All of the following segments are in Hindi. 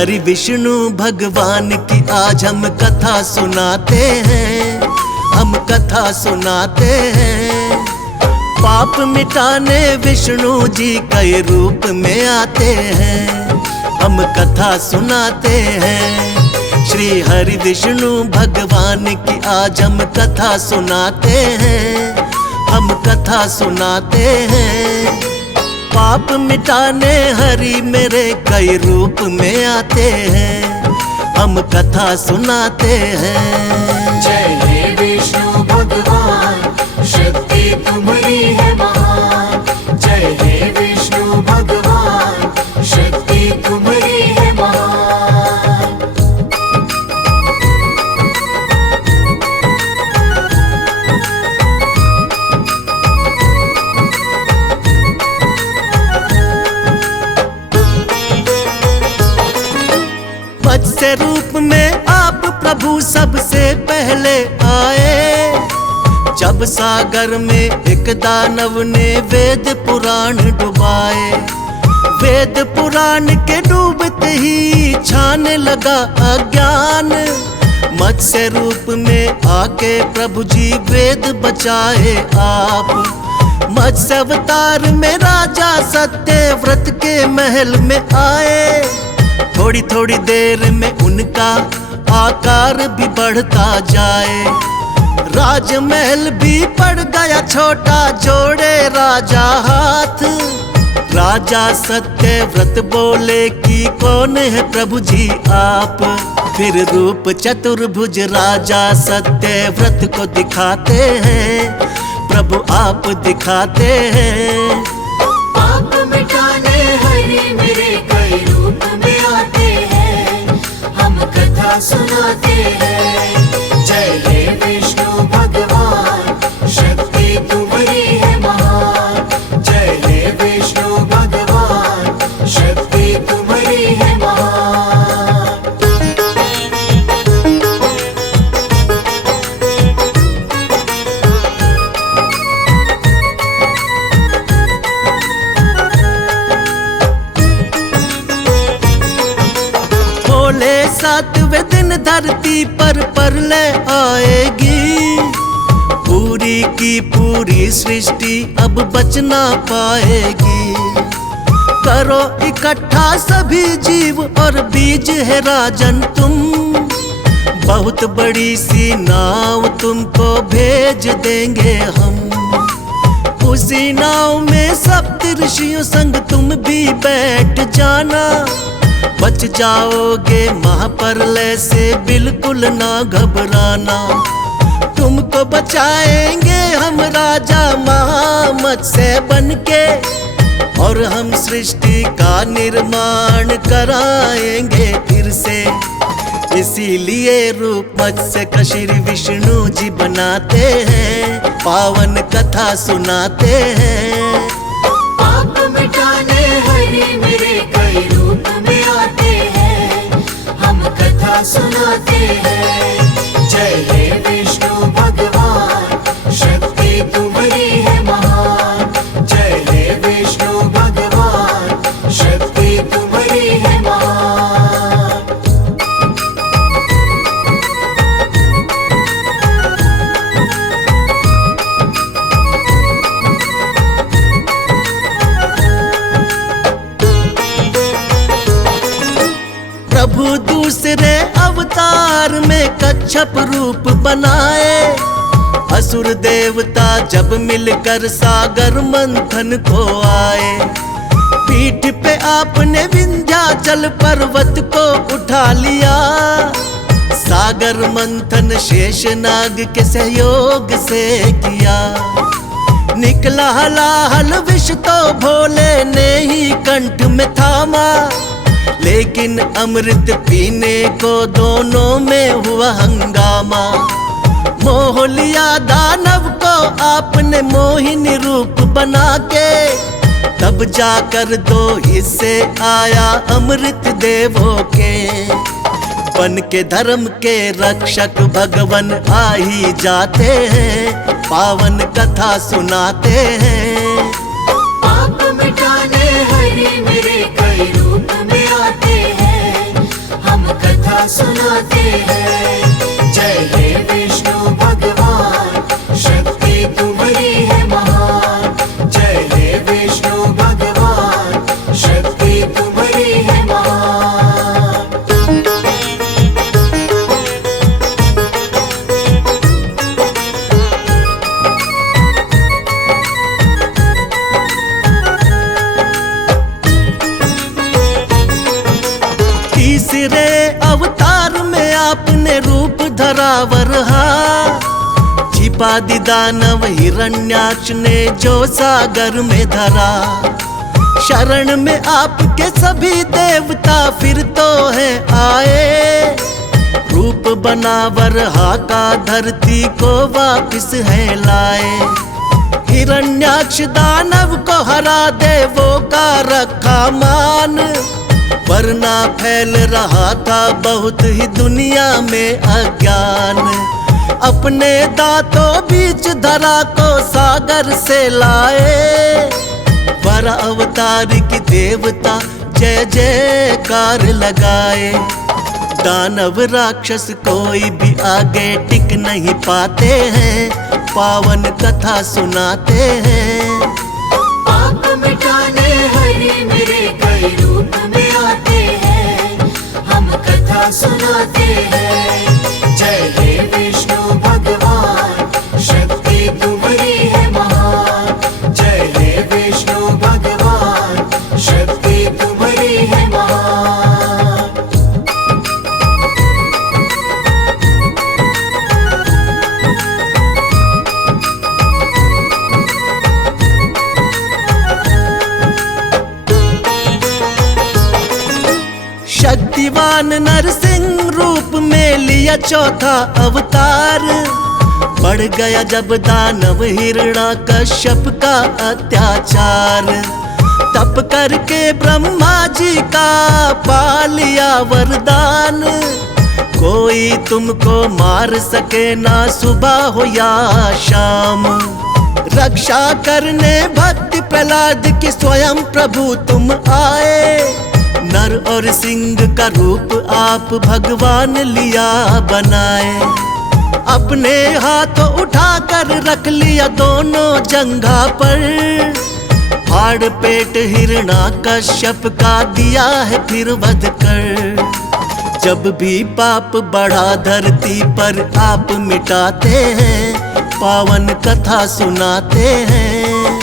हरि विष्णु भगवान की आज हम कथा सुनाते हैं, हम कथा सुनाते हैं। पाप मिटाने विष्णु जी कई रूप में आते हैं, हम कथा सुनाते हैं। श्री हरि विष्णु भगवान की आज हम कथा सुनाते हैं, हम कथा सुनाते हैं। पाप मिटाने हरि मेरे कई रूप में आते हैं, हम कथा सुनाते हैं। जय हे विष्णु भगवान, शक्ति तुम्हारी है महान। जय हे विष्णु भगवान, शक्ति तुम्हारी है महान। मत्स्य रूप में आप प्रभु सबसे पहले आए, जब सागर में एक दानव ने वेद पुराण डुबाए। वेद पुराण के डूबते ही छाने लगा अज्ञान, मत्स्य रूप में आके प्रभु जी वेद बचाए आप। मत्स्य अवतार में राजा सत्यव्रत के महल में आए, थोड़ी थोड़ी देर में उनका आकार भी बढ़ता जाए। राजमहल भी पड़ गया छोटा, जोड़े राजा हाथ। राजा सत्यव्रत बोले कि कौन है प्रभु जी आप। फिर रूप चतुर्भुज राजा सत्यव्रत को दिखाते हैं, प्रभु आप दिखाते हैं। पाप मिटाने हरि मेरे कई रूप में आते हैं, हम कथा सुनाते हैं। जय हे विष्णु भगवान, शक्ति तुम्हारी है महान। जय हे विष्णु भगवान, शक्ति तुम्हारी है महान। बोले सातवें दिन धरती पर प्रलय आएगी, पूरी की पूरी सृष्टि अब बच ना पाएगी। करो इकट्ठा सभी जीव और बीज है राजन तुम, बहुत बड़ी सी नाव तुमको भेज देंगे हम। उसी नाव में सप्तऋषियों संग तुम भी बैठ जाना, बच जाओगे महाप्रलय से बिल्कुल ना घबराना। तुमको बचाएंगे हम राजा महामत्स्य बनके, और हम सृष्टि का निर्माण कराएंगे फिर से। इसीलिए रूप मत्स्य का श्री विष्णु जी बनाते हैं, पावन कथा सुनाते हैं। पाप मिटाने हरि मेरे कई रूप में आते हैं, हम कथा सुनाते हैं। जय हे विष्णु भगवान, शक्ति तुम्हारी है महान। जय हे विष्णु भगवान, शक्ति तुम्हारी है महान। प्रभु दूसरे अवतार में कच्छप रूप बनाए, असुर देवता जब मिलकर सागर मंथन को आए। पीठ पे आपने विंध्याचल पर्वत को उठा लिया, सागर मंथन शेषनाग के सहयोग से किया। निकला हलाहल विष तो भोले ने ही कंठ में थामा, लेकिन अमृत पीने को दोनों में हुआ हंगामा। मोह लिया दानव को आपने मोहिनी रूप बना के, तब जाकर दो हिस्से आया अमृत देवों के। बन के धर्म के रक्षक भगवन आ ही जाते हैं, पावन कथा सुनाते हैं। पाप मिटाने हरि मेरे कई रूप में आते हैं, कथा सुनाते हैं। जय हे विष्णु भगवान, शक्ति तुम्हारी है महान। जय हे विष्णु भगवान, शक्ति तुम्हारी है महान। तीसरे अवतार में आपने रूप धरा वरहा, छिपा दी दानव हिरण्याक्ष ने जो सागर में धरा। शरण में आपके सभी देवता फिर तो है आए, रूप बना वरहा का धरती को वापिस है लाए। हिरण्याक्ष दानव को हरा देवों का रखा मान, वरना फैल रहा था बहुत ही दुनिया में अज्ञान। अपने दांतों बीच धरा को सागर से लाए, वर अवतार की देवता जय जयकार लगाए। दानव राक्षस कोई भी आगे टिक नहीं पाते हैं, पावन कथा सुनाते हैं। पाप मिटाने हरि मेरे कई रूप में आते हैं, हम कथा सुनाते हैं। जय हे विष्णु भगवान, शक्ति तुम्हारी है महान। जय हे विष्णु भगवान, शक्ति तुम्हारी है महान। शक्तिवान नरसिंह रूप में लिया चौथा अवतार, बढ़ गया जब दानव हिरण्याकश्यप का अत्याचार। तप करके ब्रह्मा जी का पा लिया वरदान, कोई तुमको मार सके ना सुबह हो या शाम। रक्षा करने भक्त प्रहलाद की स्वयं प्रभु तुम आए, नर और सिंह का रूप आप भगवान लिया बनाए। अपने हाथों उठाकर रख लिया दोनों जंघा पर, फाड़ पेट हिरण्याकश्यप का दिया है फिर वध कर। जब भी पाप बढ़ा धरती पर आप मिटाते हैं, पावन कथा सुनाते हैं।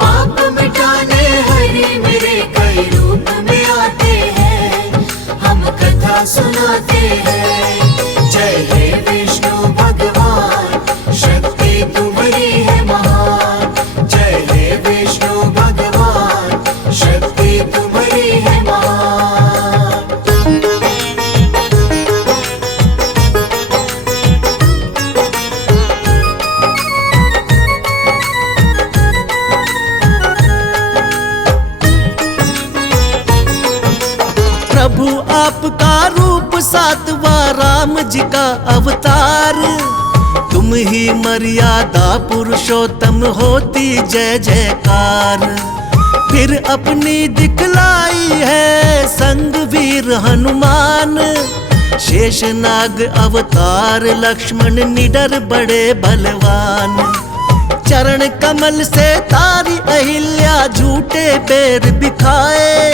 पाप मिटाने हरि मेरे कई रूप में आते हैं, हम कथा सुनाते हैं। जय हे विष्णु भगवान, शक्ति तुम्हारी है महान। जय हे विष्णु भगवान, शक्ति तुम्हारी है महान। प्रभु आपका रूप सातवां राम जी का अवतार, तुम ही मर्यादा पुरुषोत्तम होती जय जयकार। फिर अपनी दिखलाई है संग वीर हनुमान, शेषनाग अवतार लक्ष्मण निडर बड़े बलवान। चरण कमल से तारी अहिल्या झूठे पैर बिखाए,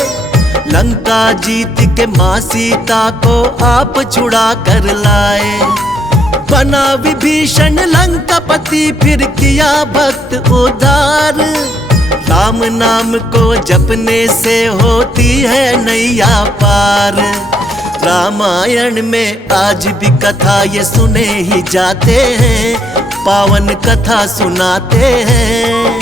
लंका जीत के माँ सीता को आप छुड़ा कर लाए। बना विभीषण लंकापति फिर किया भक्त उद्धार, राम नाम को जपने से होती है नैया पार। रामायण में आज भी कथा ये सुने ही जाते हैं, पावन कथा सुनाते हैं।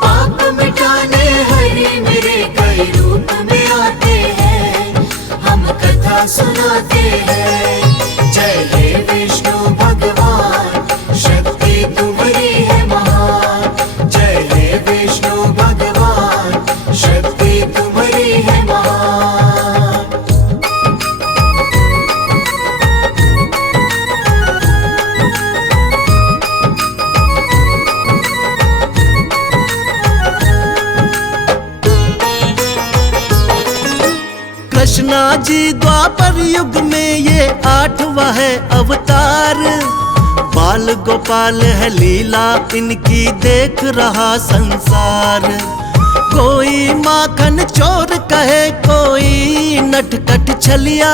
पाप मिटाने हरि मेरे कई रूप में आते हैं, हम कथा सुनाते हैं। जय हे विष्णु भगवान, शक्ति तुम्हारी है महान। जय हे विष्णु भगवान, शक्ति तुम्हारी है महान। कृष्णा जी द्वारा द्वापर युग में ये 8वां है अवतार। बाल गोपाल है लीला इनकी देख रहा संसार। कोई माखन चोर कहे कोई नटखट छलिया,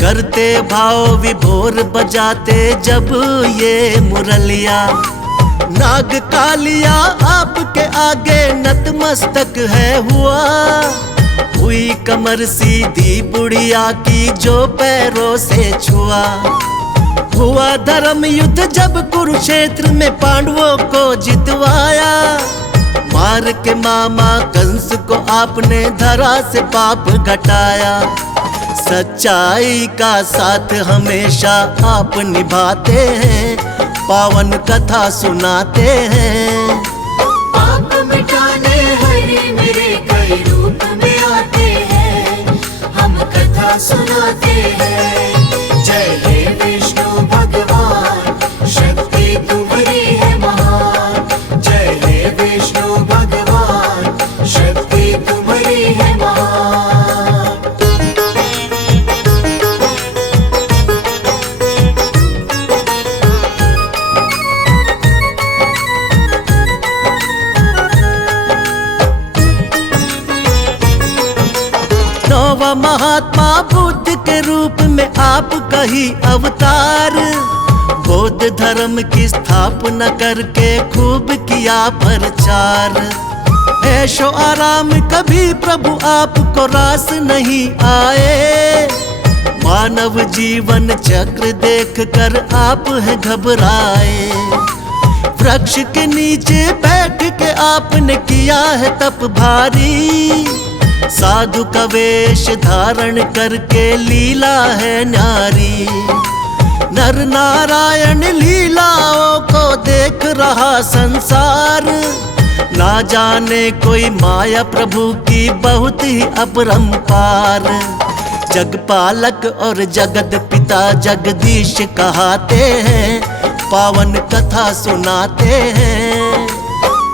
करते भाव विभोर बजाते जब ये मुरलिया। नाग कालिया आपके आगे नतमस्तक है हुआ, हुई कमर सीधी बुढ़िया की जो पैरों से छुआ। हुआ धर्म युद्ध जब कुरुक्षेत्र में पांडवों को जितवाया, मार के मामा कंस को आपने धरा से पाप घटाया। सच्चाई का साथ हमेशा आप निभाते हैं, पावन कथा सुनाते हैं। पाप मिटाने हरि मेरे कई रूप में आते हैं, हम कथा सुनाते हैं। जय हे विष्णु भगवान, शक्ति तुम्हारी है महान। जय हे विष्णु भगवान, शक्ति तुम्हारी है महान। नौवा महात्मा बुद्ध के रूप में आप कही अवतार। बौद्ध धर्म की स्थापना करके खूब किया प्रचार। ऐशो आराम कभी प्रभु आपको रास नहीं आए, मानव जीवन चक्र देख कर आप हैं घबराए। वृक्ष के नीचे बैठ के आपने किया है तप भारी, साधु का वेश धारण करके लीला है न्यारी। नर नारायण लीलाओं को देख रहा संसार, ना जाने कोई माया प्रभु की बहुत ही अपरंपार। जगपालक और जगत पिता जगदीश कहाते हैं, पावन कथा सुनाते हैं।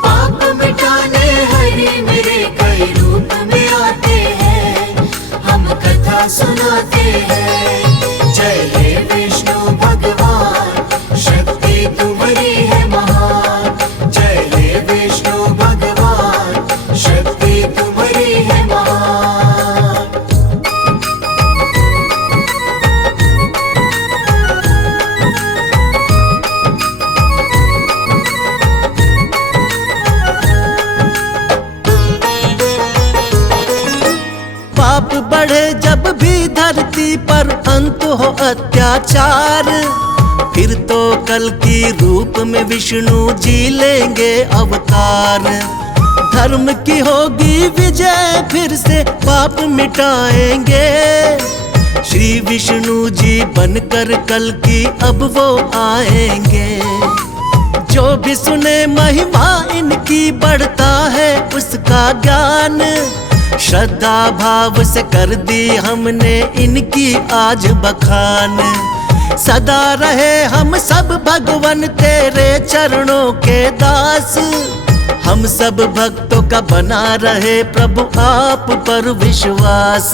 पाप मिटाने हरि मेरे कई रूप में आते हैं, हम कथा सुनाते हैं। जय हे विष्णु भगवान, शक्ति तुम्हारी है महान। जय हे विष्णु भगवान, शक्ति तुम्हारी है महान। पाप बढ़े जब भी धरती पर अंत हो अत्याचार, फिर तो कल की रूप में विष्णु जी लेंगे अवतार। धर्म की होगी विजय फिर से पाप मिटाएंगे, श्री विष्णु जी बनकर कल की अब वो आएंगे। जो भी सुने महिमा इनकी बढ़ता है उसका ज्ञान, श्रद्धा भाव से कर दी हमने इनकी आज बखान। सदा रहे हम सब भगवन तेरे चरणों के दास, हम सब भक्तों का बना रहे प्रभु आप पर विश्वास।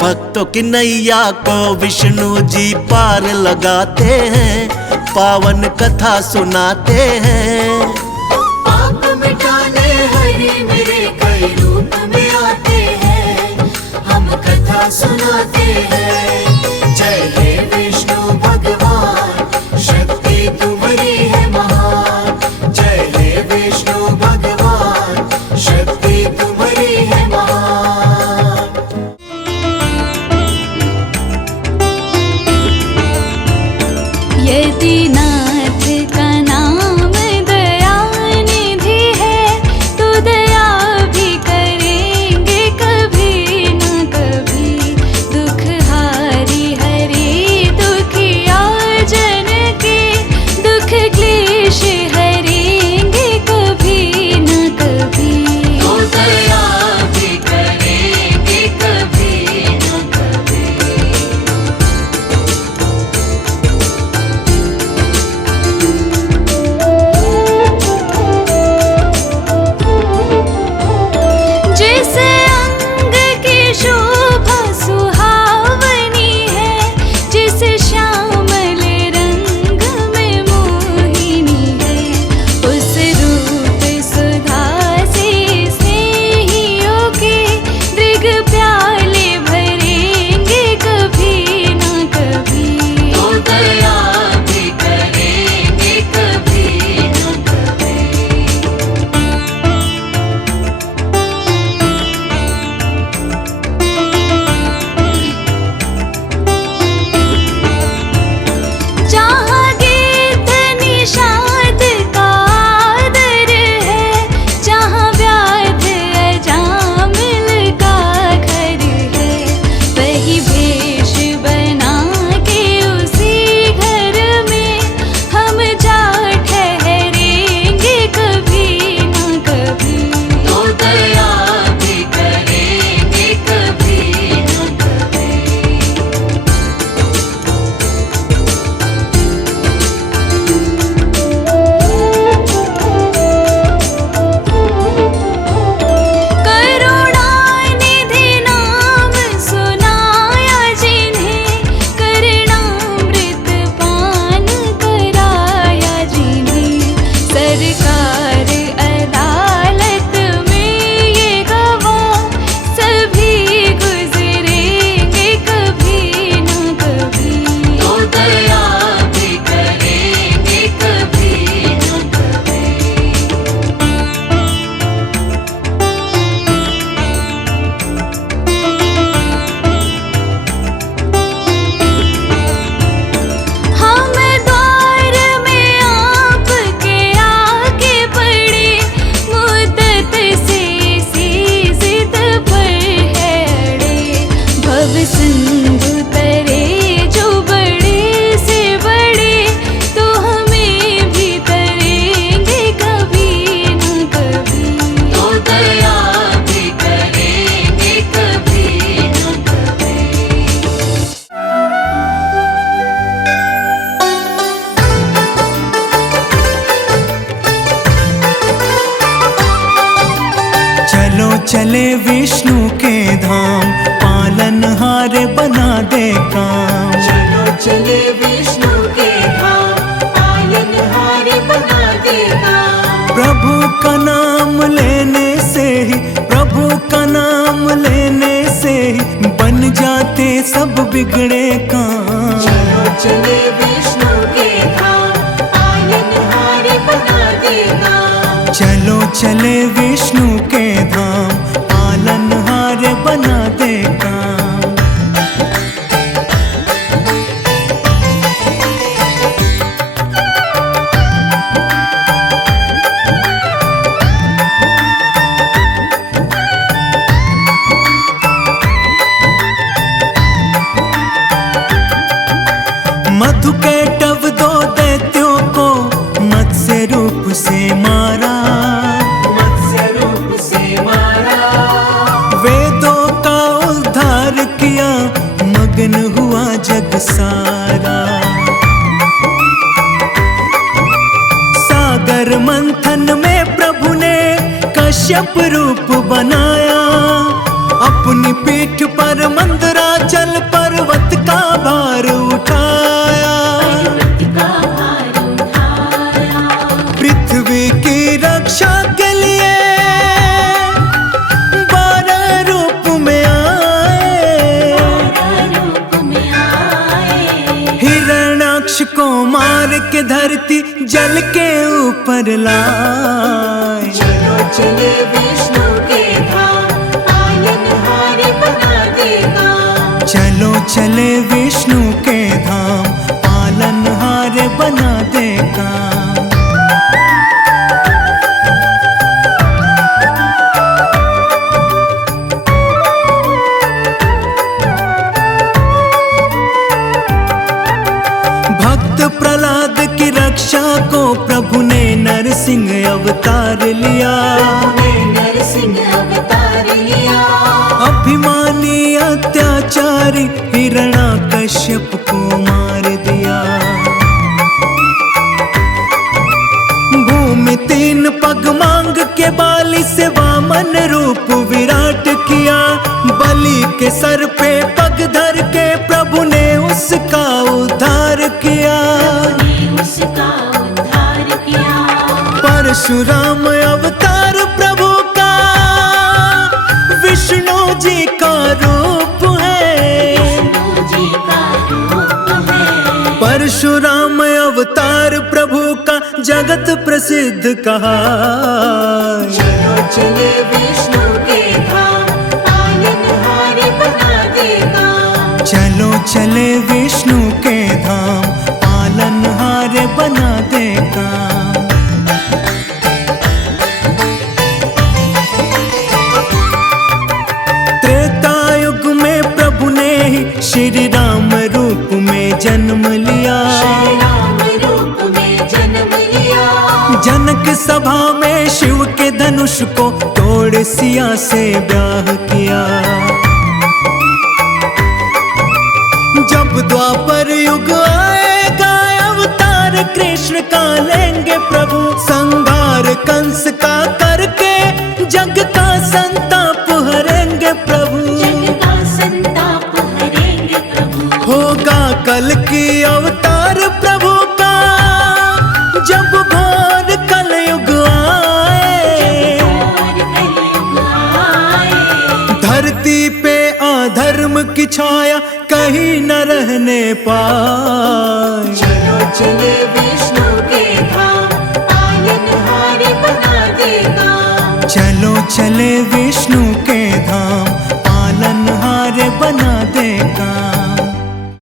भक्तों की नैया को विष्णु जी पार लगाते हैं, पावन कथा सुनाते हैं। पाप मिटाने हरि मेरे कई रूप में आते हैं, हम कथा सुनाते हैं। जय हे विष्णु भगवान, शक्ति तुम्हारी है महान। जय हे विष्णु भगवान, शक्ति तुम्हारी है महान। यदि नाथ का नाम दयानिधि है, तो दया भी करेंगे कभी न कभी। दुख हार चले विष्णु के धाम, पालनहार बना दे काम। चलो चले विष्णु के धाम, पालनहार बना दे काम। प्रभु का नाम लेने से ही, प्रभु का नाम लेने से ही बन जाते सब बिगड़े काम। चलो चले विष्णु के धाम, पालनहार बना दे काम। चलो चले विष्णु के धाम, पालनहार बना दे काम। मधु कैटव दो दैत्यों को मत्स्य रूप से मारा, मत्स्य रूप से मारा। वेदों का उद्धार किया, मगन हुआ जग सारा। सागर मंथन में प्रभु ने कश्यप रूप बनाया, अपनी पीठ पर मंदराचल पर्वत का भार उठाया। पर्वत का भार उठाया। पृथ्वी की रक्षा के लिए 12 रूप में आए, 12 रूप में आए। हिरण्याक्ष को मार के धरती जल के ऊपर लाए। चलो चले विष्णु के धाम, पालनहार बना दे काम। चलो चले विष्णु के धाम, पालनहार बना दे काम। भक्त प्रहलाद की रक्षा को प्रभु ने नरसिंह अवतार लिया। ने नरसिंह अवतार लिया। अभिमानी अत्याचारी हिरण्याकश्यप को मार दिया। भूमि 3 पग मांग के बाली से वामन रूप विराट किया। बलि के सर पे पग धर के प्रभु ने उसका उद्धार किया। ने उसका उद्धार किया। परशुराम अवतार प्रभु का विष्णु जी का रूप है। विष्णु जी का रूप है। परशुराम अवतार प्रभु का जगत प्रसिद्ध कहा। चलो चले विष्णु के धाम, पालनहार बना दे काम। चलो चले विष्णु के धाम, पालनहार बना दे काम। त्रेता युग में प्रभु ने ही श्री राम रूप में जन्म लिया। श्री राम रूप में जन्म लिया। जनक सभा में शिव के धनुष को तोड़ सिया से ब्याह किया। जब द्वापर युग आएगा अवतार कृष्ण का लेंगे प्रभु। संहार कंस का करके जग का संताप हरेंगे प्रभु। जग का संताप हरेंगे प्रभु। होगा कल की अवतार प्रभु का, जब घोर कलयुग आए। और कलयुग आए। धरती पे अधर्म की छाया कहीं न रहने पाए। चलो चले विष्णु के धाम, पालनहार बना दे काम। चलो चले विष्णु के धाम,